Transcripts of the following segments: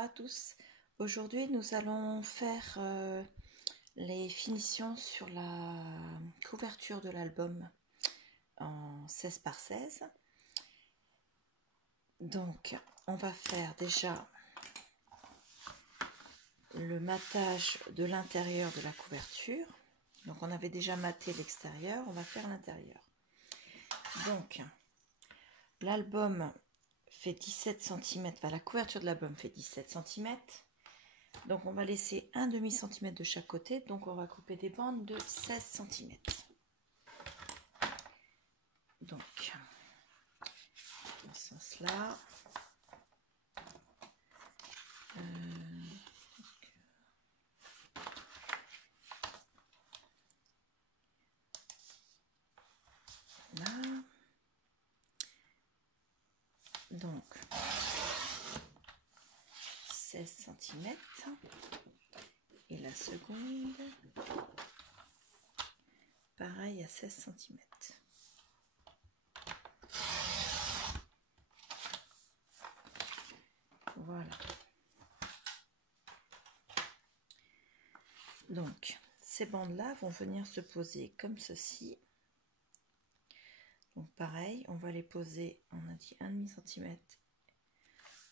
Bonjour à tous. Aujourd'hui, nous allons faire les finitions sur la couverture de l'album en 16 par 16. Donc, on va faire déjà le matage de l'intérieur de la couverture. Donc, on avait déjà maté l'extérieur, on va faire l'intérieur. Donc, l'album fait 17 cm, enfin, la couverture de l'album fait 17 cm. Donc on va laisser un demi-centimètre de chaque côté, donc on va couper des bandes de 16 cm. Donc, dans ce sens-là. Là. Donc, 16 cm. Et la seconde, pareil à 16 cm. Voilà. Donc, ces bandes-là vont venir se poser comme ceci. Donc, pareil, on va les poser, on a dit 1,5 cm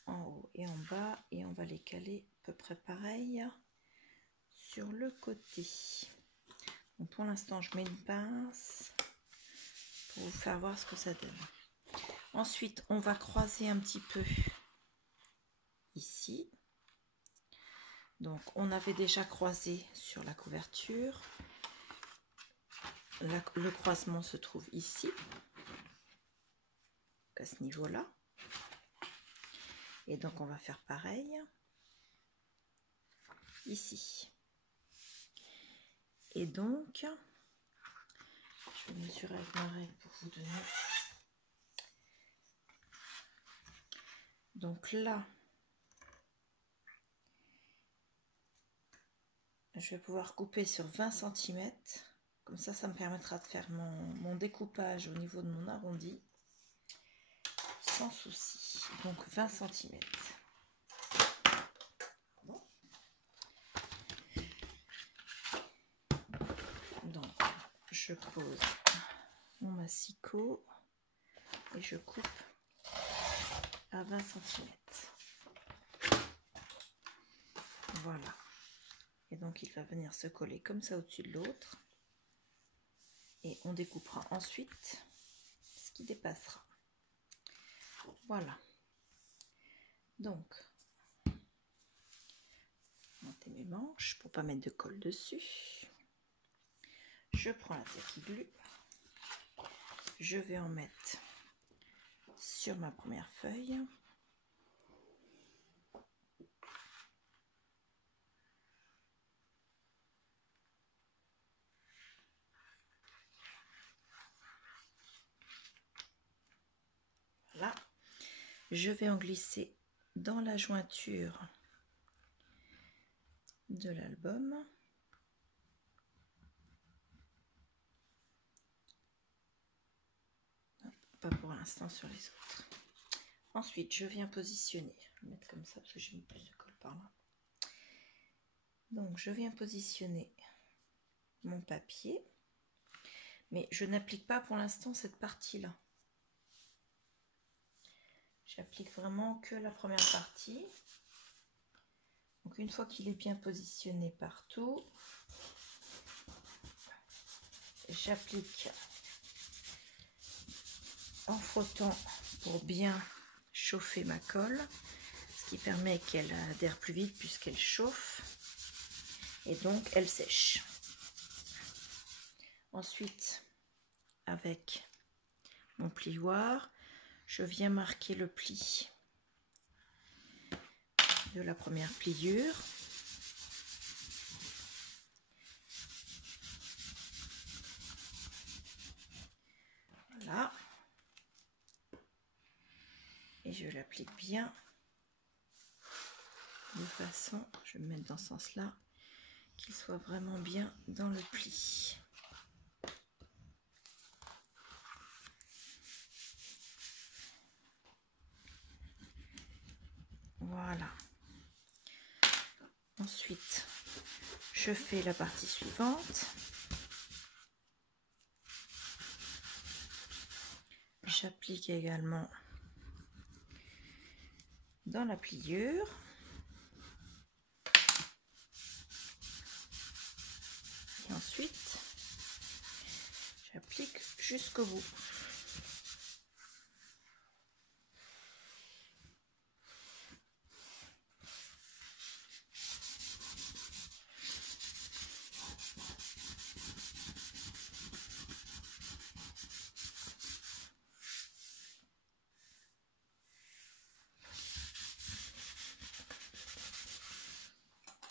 en haut et en bas, et on va les caler à peu près pareil sur le côté. Donc, pour l'instant, je mets une pince pour vous faire voir ce que ça donne. Ensuite, on va croiser un petit peu ici. Donc, on avait déjà croisé sur la couverture. Le croisement se trouve ici, à ce niveau-là. Et donc, on va faire pareil ici. Et donc, je vais mesurer avec ma règle pour vous donner. Donc là, je vais pouvoir couper sur 20 cm. Comme ça me permettra de faire mon découpage au niveau de mon arrondi sans souci. Donc 20 cm. Bon. Donc, je pose mon massicot et je coupe à 20 cm. Voilà. Et donc, il va venir se coller comme ça au-dessus de l'autre. Et on découpera ensuite ce qui dépassera. Voilà. Donc, monter mes manches pour pas mettre de colle dessus. Je prends la tacky glue. Je vais en mettre sur ma première feuille. Voilà. Je vais en glisser dans la jointure de l'album. Pas pour l'instant sur les autres. Ensuite, je viens positionner. Je vais mettre comme ça parce que j'ai mis plus de colle par là. Donc, je viens positionner mon papier. Mais je n'applique pas pour l'instant cette partie-là. J'applique vraiment que la première partie. Donc, une fois qu'il est bien positionné partout, j'applique en frottant pour bien chauffer ma colle, ce qui permet qu'elle adhère plus vite puisqu'elle chauffe et donc elle sèche. Ensuite, avec mon plioir, je viens marquer le pli de la première pliure. Voilà. Et je l'applique bien de façon, je vais me mettre dans ce sens-là, qu'il soit vraiment bien dans le pli. Voilà. Ensuite, je fais la partie suivante. J'applique également dans la pliure. Et ensuite, j'applique jusqu'au bout.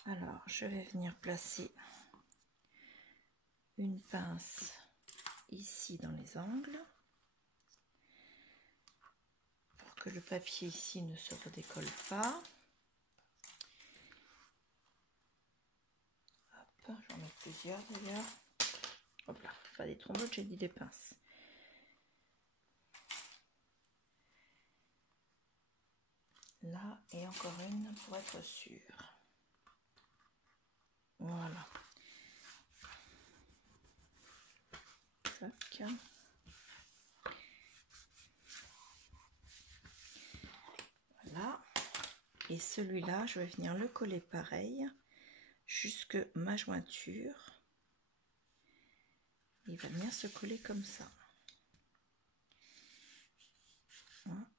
Alors, je vais venir placer une pince ici dans les angles pour que le papier ici ne se redécolle pas. Hop, j'en mets plusieurs d'ailleurs. Hop là, pas des trombones, j'ai dit des pinces. Là et encore une pour être sûr. Voilà. Tac. Voilà. Et celui-là, je vais venir le coller pareil jusque ma jointure. Il va venir se coller comme ça.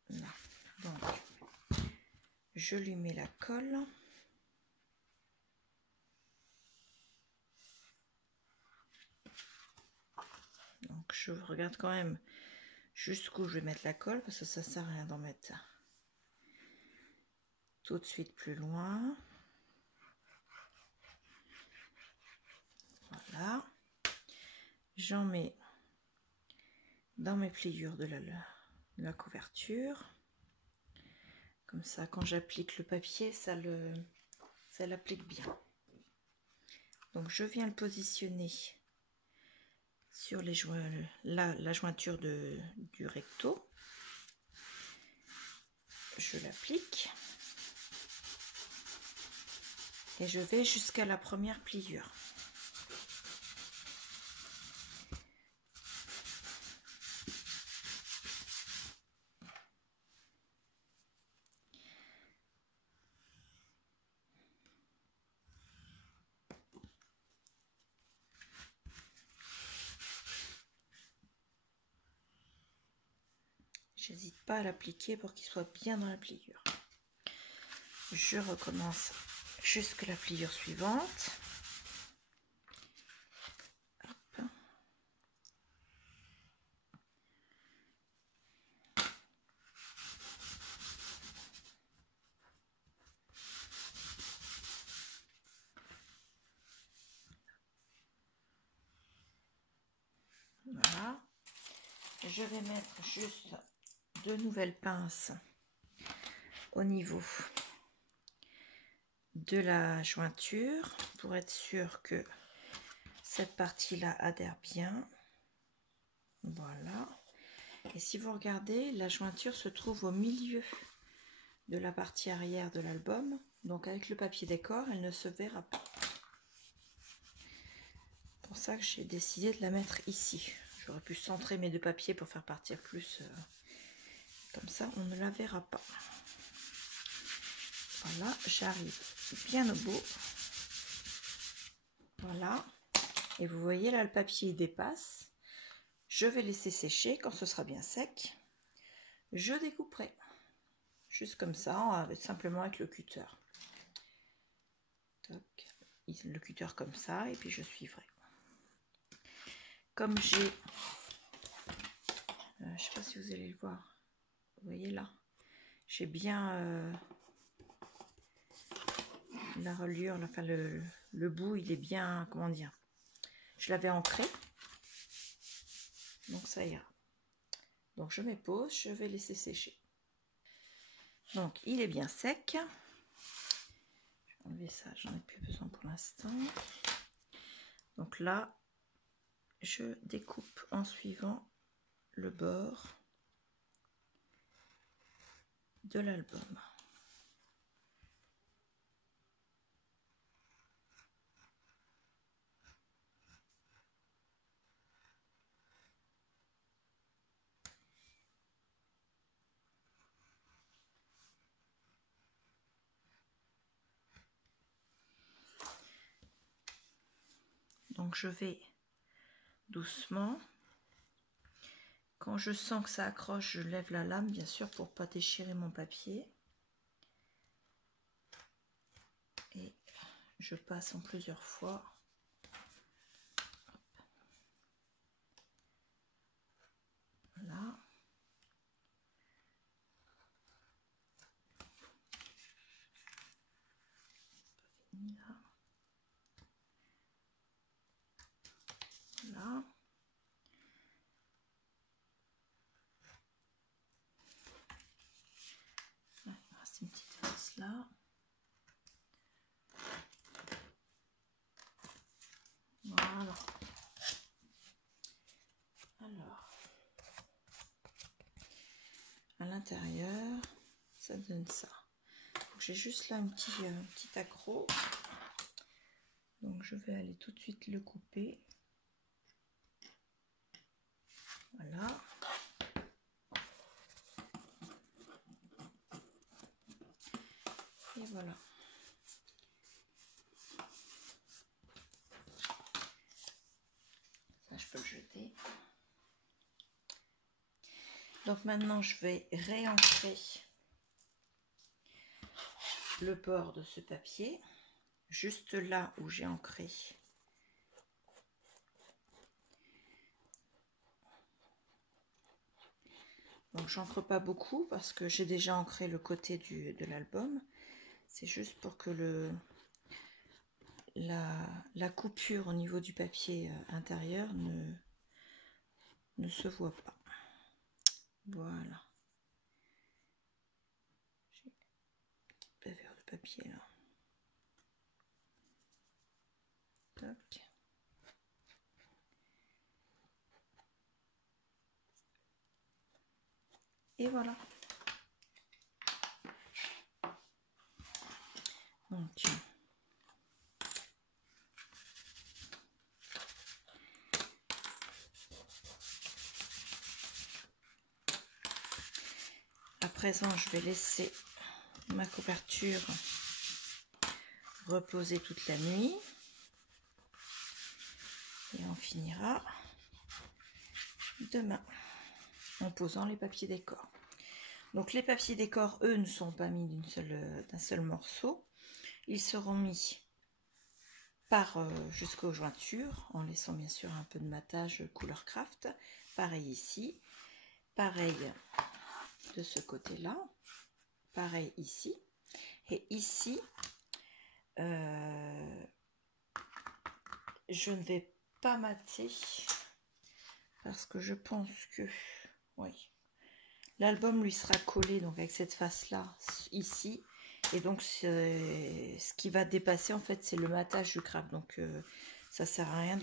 Voilà. Donc, je lui mets la colle. Donc, je regarde quand même jusqu'où je vais mettre la colle parce que ça sert à rien d'en mettre tout de suite plus loin. Voilà. J'en mets dans mes pliures de la couverture. Comme ça, quand j'applique le papier, ça l'applique bien. Donc, je viens le positionner sur les la jointure du recto. Je l'applique. Et je vais jusqu'à la première pliure. J'hésite pas à l'appliquer pour qu'il soit bien dans la pliure. Je recommence jusque la pliure suivante. Hop. Voilà. Je vais mettre juste deux nouvelles pinces au niveau de la jointure pour être sûr que cette partie-là adhère bien. Voilà. Et si vous regardez, la jointure se trouve au milieu de la partie arrière de l'album. Donc avec le papier décor, elle ne se verra pas. C'est pour ça que j'ai décidé de la mettre ici. J'aurais pu centrer mes deux papiers pour faire partir plus. Comme ça, on ne la verra pas. Voilà, j'arrive bien au bout. Voilà. Et vous voyez là, le papier dépasse. Je vais laisser sécher. Quand ce sera bien sec, je découperai. Juste comme ça, simplement avec le cutter. Toc. Le cutter comme ça, et puis je suivrai. Comme j'ai... je ne sais pas si vous allez le voir. Vous voyez là, j'ai bien la reliure, enfin le bout, il est bien, comment dire, je l'avais ancré, donc ça ira. Donc je mets pause, je vais laisser sécher. Donc il est bien sec. Je vais enlever ça, j'en ai plus besoin pour l'instant. Donc là, je découpe en suivant le bord de l'album. Donc je vais doucement. Quand je sens que ça accroche, je lève la lame, bien sûr, pour pas déchirer mon papier. Et je passe en plusieurs fois. Voilà. Là. Voilà. Il reste une petite face là. Voilà. Alors, à l'intérieur, ça donne ça. J'ai juste là un petit accroc. Donc je vais aller tout de suite le couper. Voilà. Et voilà. Ça, je peux le jeter. Donc maintenant, je vais réancrer le bord de ce papier, juste là où j'ai ancré. Donc j'ancre pas beaucoup parce que j'ai déjà ancré le côté de l'album. C'est juste pour que la coupure au niveau du papier intérieur ne se voit pas. Voilà. J'ai une petite bavure de papier là. Toc. Et voilà. Donc à présent, je vais laisser ma couverture reposer toute la nuit et on finira demain en posant les papiers décor. Donc les papiers décor, eux, ne sont pas mis d'un seul morceau. Ils seront mis par jusqu'aux jointures, en laissant bien sûr un peu de matage couleur craft. Pareil ici, pareil de ce côté-là, pareil ici. Et ici, je ne vais pas mater parce que je pense que, oui, l'album lui sera collé donc avec cette face-là ici. Et donc, ce qui va dépasser, en fait, c'est le matage du craft. Donc, ça sert à rien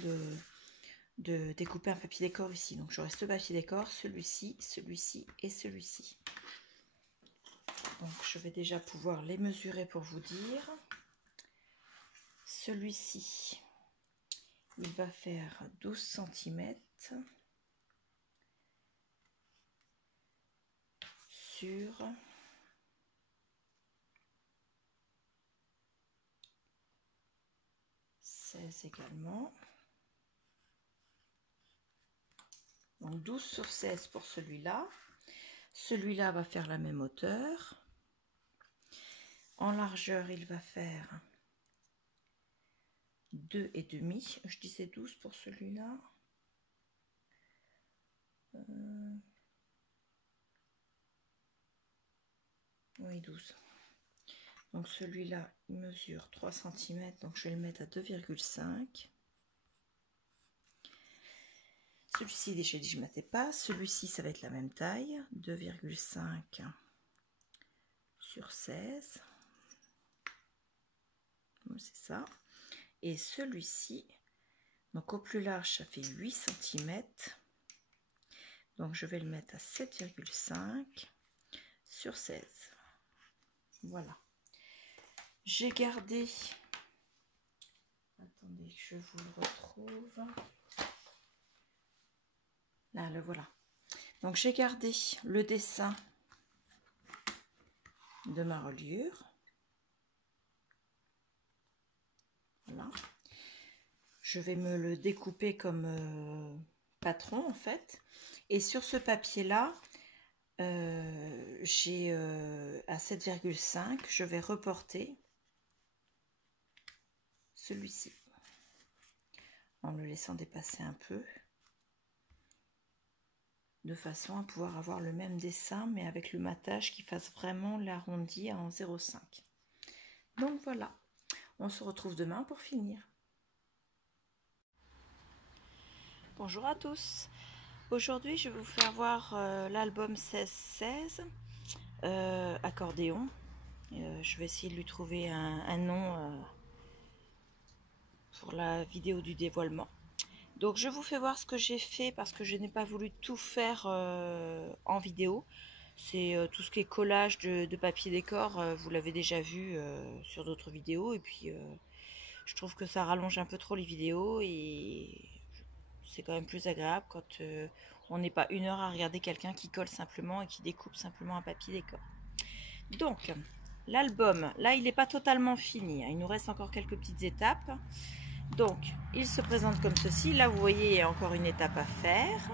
de découper un papier décor ici. Donc, j'aurai ce papier décor, celui-ci, celui-ci et celui-ci. Donc, je vais déjà pouvoir les mesurer pour vous dire. Celui-ci, il va faire 12 cm sur 16 également. Donc 12 sur 16 pour celui-là. Celui-là va faire la même hauteur. En largeur, il va faire 2,5. Je disais 12 pour celui-là. Oui, 12. Donc celui-là, il mesure 3 cm. Donc je vais le mettre à 2,5. Celui-ci, j'ai dit je ne mettais pas. Celui-ci, ça va être la même taille. 2,5 sur 16. C'est ça. Et celui-ci, donc au plus large, ça fait 8 cm. Donc je vais le mettre à 7,5 sur 16. Voilà. J'ai gardé... Attendez, je vous le retrouve. Là, le voilà. Donc j'ai gardé le dessin de ma reliure. Voilà. je vais me le découper comme patron en fait. Et sur ce papier-là, j'ai à 7,5, je vais reporter celui-ci en le laissant dépasser un peu, de façon à pouvoir avoir le même dessin mais avec le matage qui fasse vraiment l'arrondi en 0,5. Donc voilà, on se retrouve demain pour finir. Bonjour à tous. Aujourd'hui, je vais vous faire voir l'album 16-16 accordéon. Je vais essayer de lui trouver un nom pour la vidéo du dévoilement. Donc, je vous fais voir ce que j'ai fait parce que je n'ai pas voulu tout faire en vidéo. C'est tout ce qui est collage de papier décor. Vous l'avez déjà vu sur d'autres vidéos. Et puis, je trouve que ça rallonge un peu trop les vidéos et c'est quand même plus agréable quand on n'est pas 1 heure à regarder quelqu'un qui colle simplement et qui découpe simplement un papier décor. Donc, l'album, là, il n'est pas totalement fini. Il nous reste encore quelques petites étapes. Donc, il se présente comme ceci. Là, vous voyez, il y a encore une étape à faire.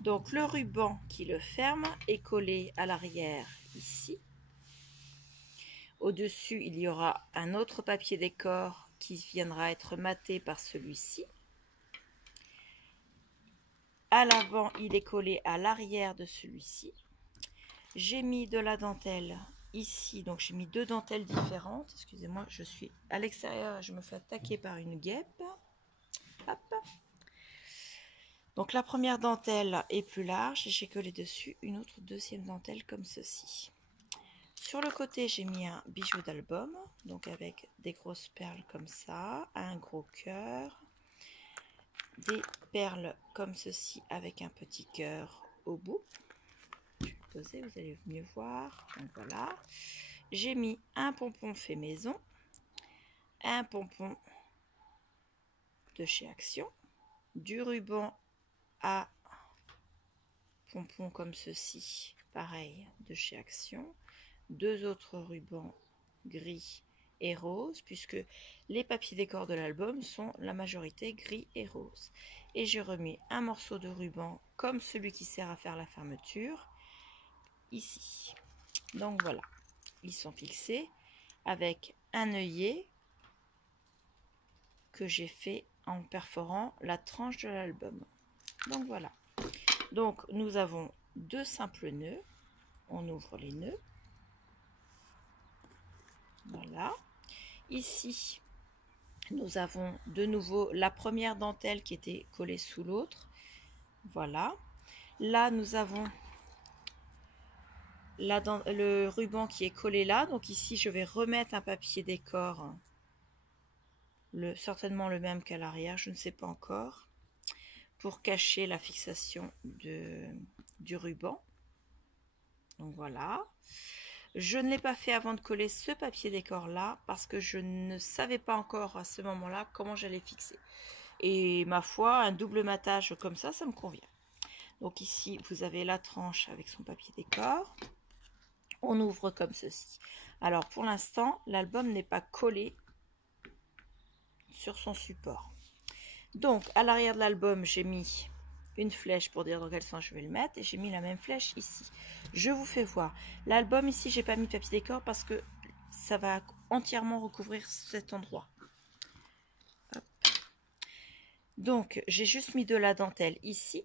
Donc, le ruban qui le ferme est collé à l'arrière ici. Au-dessus, il y aura un autre papier décor qui viendra être maté par celui-ci. À l'avant, il est collé à l'arrière de celui-ci. J'ai mis de la dentelle ici, donc j'ai mis 2 dentelles différentes. Excusez-moi, je suis à l'extérieur et je me fais attaquer par une guêpe. Hop. Donc la première dentelle est plus large et j'ai collé dessus une autre deuxième dentelle comme ceci. Sur le côté, j'ai mis un bijou d'album, donc avec des grosses perles comme ça, un gros cœur, des perles comme ceci avec un petit cœur au bout. Je vais poser, vous allez mieux voir. Donc voilà. J'ai mis un pompon fait maison, un pompon de chez Action, du ruban à pompon comme ceci, pareil, de chez Action, 2 autres rubans gris et rose, puisque les papiers décor de l'album sont la majorité gris et rose. Et j'ai remis un morceau de ruban comme celui qui sert à faire la fermeture, ici. Donc voilà, ils sont fixés avec un œillet que j'ai fait en perforant la tranche de l'album. Donc voilà. Donc nous avons 2 simples nœuds. On ouvre les nœuds. Voilà. Ici, nous avons de nouveau la première dentelle qui était collée sous l'autre. Voilà. Là, nous avons le ruban qui est collé là. Donc ici, je vais remettre un papier décor. Certainement le même qu'à l'arrière, je ne sais pas encore. Pour cacher la fixation du ruban. Donc voilà. Je ne l'ai pas fait avant de coller ce papier décor là parce que je ne savais pas encore à ce moment-là comment j'allais fixer. Et ma foi, un double matage comme ça me convient. Donc ici, vous avez la tranche avec son papier décor. On ouvre comme ceci. Alors pour l'instant, l'album n'est pas collé sur son support. Donc à l'arrière de l'album, j'ai mis une flèche pour dire dans quel sens je vais le mettre et j'ai mis la même flèche ici. Je vous fais voir. L'album ici, j'ai pas mis de papier décor parce que ça va entièrement recouvrir cet endroit. Hop. Donc j'ai juste mis de la dentelle ici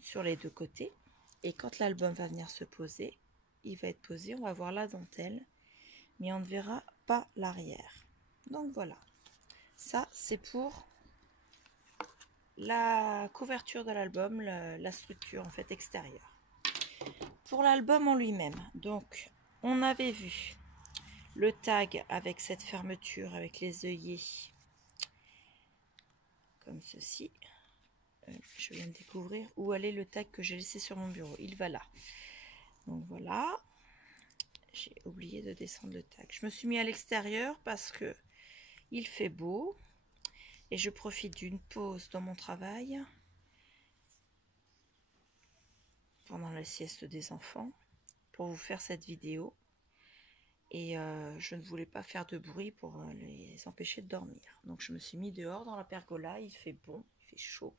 sur les 2 côtés et quand l'album va venir se poser, il va être posé, on va voir la dentelle mais on ne verra pas l'arrière. Donc voilà, ça c'est pour la couverture de l'album, la structure en fait extérieure. Pour l'album en lui-même, donc on avait vu le tag avec cette fermeture avec les œillets comme ceci. Je viens de découvrir où allait le tag que j'ai laissé sur mon bureau. Il va là. Donc voilà. J'ai oublié de descendre le tag. Je me suis mis à l'extérieur parce que il fait beau et je profite d'une pause dans mon travail pendant la sieste des enfants pour vous faire cette vidéo Et je ne voulais pas faire de bruit pour les empêcher de dormir. Donc je me suis mis dehors dans la pergola, il fait bon, il fait chaud.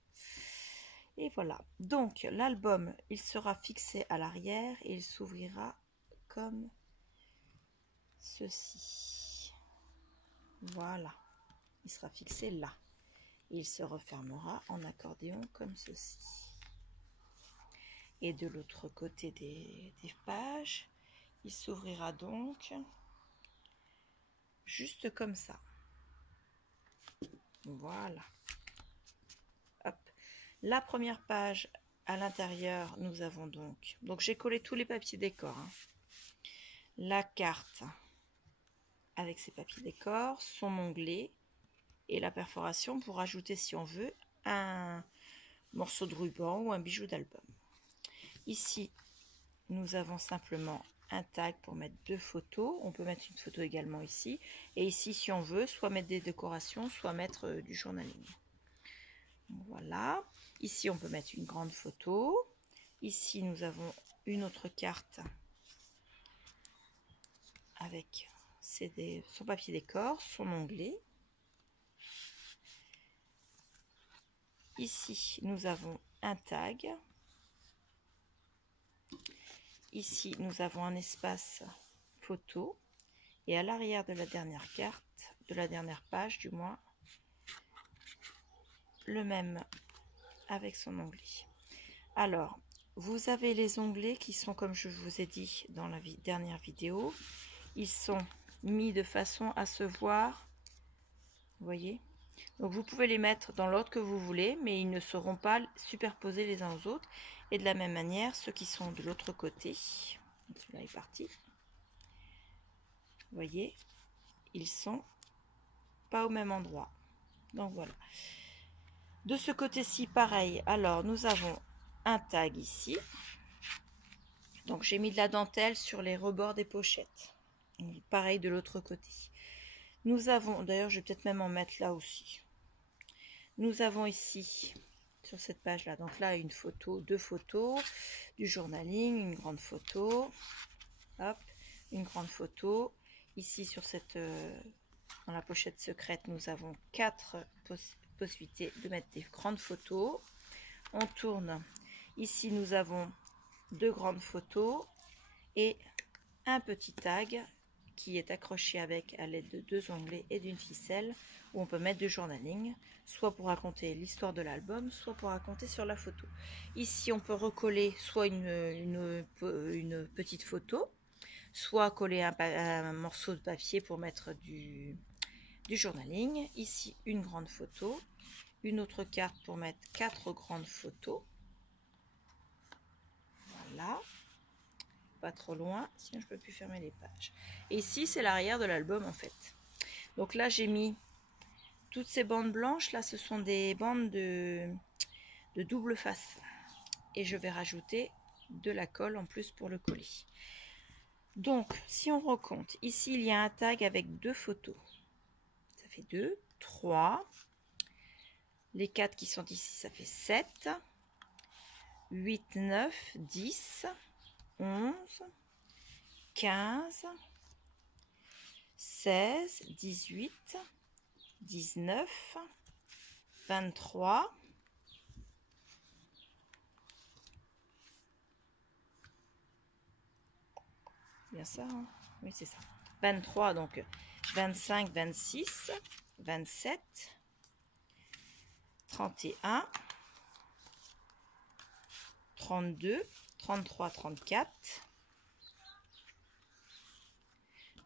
Et voilà. Donc l'album, il sera fixé à l'arrière et il s'ouvrira comme ceci. Voilà. Il sera fixé là. Et il se refermera en accordéon comme ceci. Et de l'autre côté des pages, il s'ouvrira donc juste comme ça. Voilà. Hop. La première page, à l'intérieur, nous avons donc j'ai collé tous les papiers décor. Hein. La carte avec ses papiers décor, son onglet et la perforation pour ajouter, si on veut, un morceau de ruban ou un bijou d'album. Ici, nous avons simplement un tag pour mettre 2 photos. On peut mettre une photo également ici. Et ici, si on veut, soit mettre des décorations, soit mettre du journaling. Voilà. Ici, on peut mettre une grande photo. Ici, nous avons une autre carte avec son papier décor, son onglet. Ici, nous avons un tag. Ici, nous avons un espace photo. Et à l'arrière de la dernière carte, de la dernière page du moins, le même avec son onglet. Alors, vous avez les onglets qui sont, comme je vous ai dit dans la dernière vidéo, ils sont mis de façon à se voir. Vous voyez? Donc vous pouvez les mettre dans l'ordre que vous voulez, mais ils ne seront pas superposés les uns aux autres. Et de la même manière, ceux qui sont de l'autre côté, celui-là est parti. Vous voyez, ils sont pas au même endroit. Donc voilà. De ce côté-ci, pareil. Alors, nous avons un tag ici. Donc, j'ai mis de la dentelle sur les rebords des pochettes. Et pareil de l'autre côté. Nous avons, d'ailleurs, je vais peut-être même en mettre là aussi. Nous avons ici, sur cette page-là, donc là, une photo, 2 photos, du journaling, une grande photo. Hop, une grande photo. Ici, sur cette, dans la pochette secrète, nous avons 4 possibilités de mettre des grandes photos. On tourne. Ici, nous avons 2 grandes photos et un petit tag qui est accroché avec à l'aide de 2 onglets et d'une ficelle où on peut mettre du journaling, soit pour raconter l'histoire de l'album, soit pour raconter sur la photo. Ici, on peut recoller soit une petite photo, soit coller un morceau de papier pour mettre du journaling. Ici, une grande photo, une autre carte pour mettre 4 grandes photos. Voilà, pas trop loin, sinon je peux plus fermer les pages. Et ici, c'est l'arrière de l'album en fait. Donc là, j'ai mis toutes ces bandes blanches. Là, ce sont des bandes de double face. Et je vais rajouter de la colle en plus pour le coller. Donc, si on recompte, ici, il y a un tag avec 2 photos. Ça fait 2, 3. Les 4 qui sont ici, ça fait 7. 8, 9, 10, 11, 15, 16, 18, 19, 23, bien ça, hein? Oui, c'est ça. 23, donc 25, 26, 27, 31, 32, 33, 34,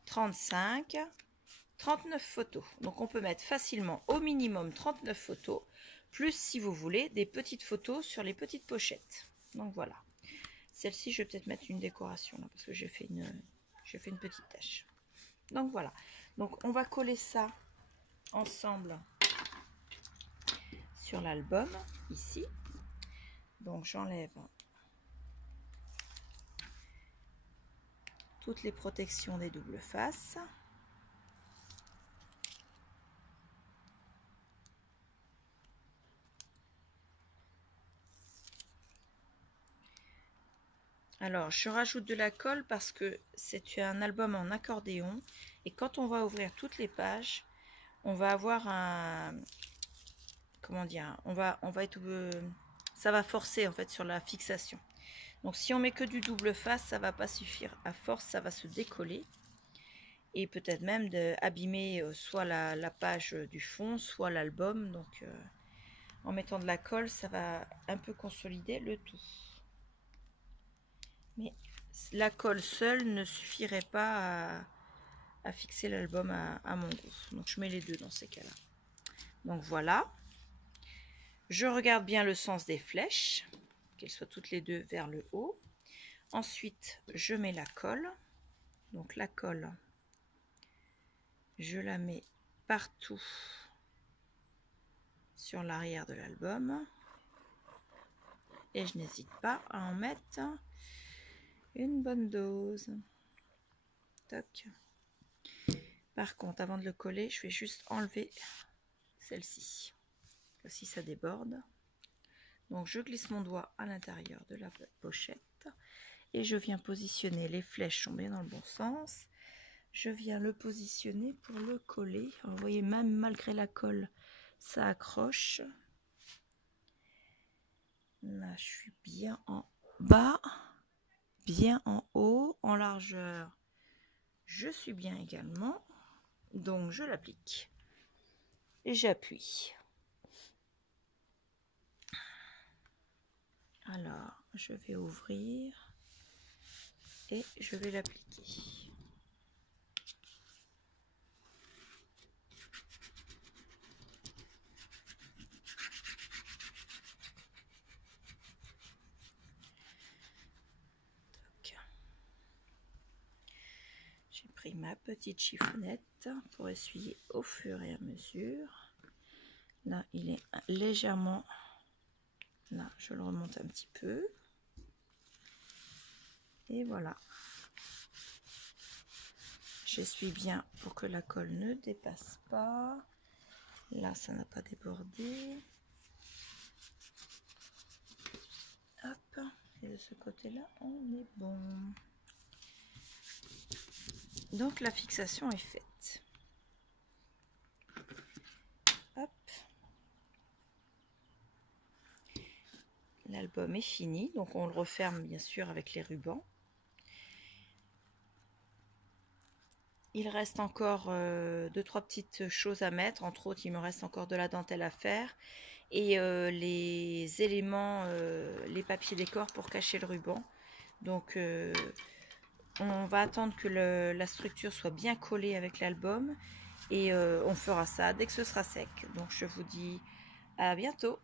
35, 39 photos. Donc on peut mettre facilement au minimum 39 photos, plus si vous voulez des petites photos sur les petites pochettes. Donc voilà. Celle-ci, je vais peut-être mettre une décoration là, parce que j'ai fait une petite tache. Donc voilà. Donc on va coller ça ensemble sur l'album ici. Donc j'enlève toutes les protections des doubles faces. Alors, je rajoute de la colle parce que c'est un album en accordéon. Et quand on va ouvrir toutes les pages, on va avoir un... Comment dire? On va être... ça va forcer en fait sur la fixation. Donc si on met que du double face, ça va pas suffire. À force, ça va se décoller. Et peut-être même d'abîmer soit la page du fond, soit l'album. Donc en mettant de la colle, ça va un peu consolider le tout. Mais la colle seule ne suffirait pas à fixer l'album à mon goût. Donc je mets les deux dans ces cas-là. Donc voilà. Je regarde bien le sens des flèches, qu'elles soient toutes les deux vers le haut. Ensuite, je mets la colle. Donc la colle, je la mets partout sur l'arrière de l'album. Et je n'hésite pas à en mettre une bonne dose. Toc. Par contre, avant de le coller, je vais juste enlever celle-ci. Si ça déborde. Donc je glisse mon doigt à l'intérieur de la pochette et je viens positionner, les flèches sont bien dans le bon sens. Je viens le positionner pour le coller. Alors, vous voyez, même malgré la colle, ça accroche. Là, je suis bien en bas, bien en haut, en largeur. Je suis bien également. Donc je l'applique et j'appuie. Alors, je vais ouvrir et je vais l'appliquer. J'ai pris ma petite chiffonnette pour essuyer au fur et à mesure. Là, il est légèrement... Là, je le remonte un petit peu. Et voilà. J'essuie bien pour que la colle ne dépasse pas. Là, ça n'a pas débordé. Hop. Et de ce côté-là, on est bon. Donc, la fixation est faite. Hop. L'album est fini. Donc, on le referme bien sûr avec les rubans. Il reste encore 2-3 petites choses à mettre. Entre autres, il me reste encore de la dentelle à faire. Et les éléments, les papiers décor pour cacher le ruban. Donc, on va attendre que la structure soit bien collée avec l'album. Et on fera ça dès que ce sera sec. Donc, je vous dis à bientôt.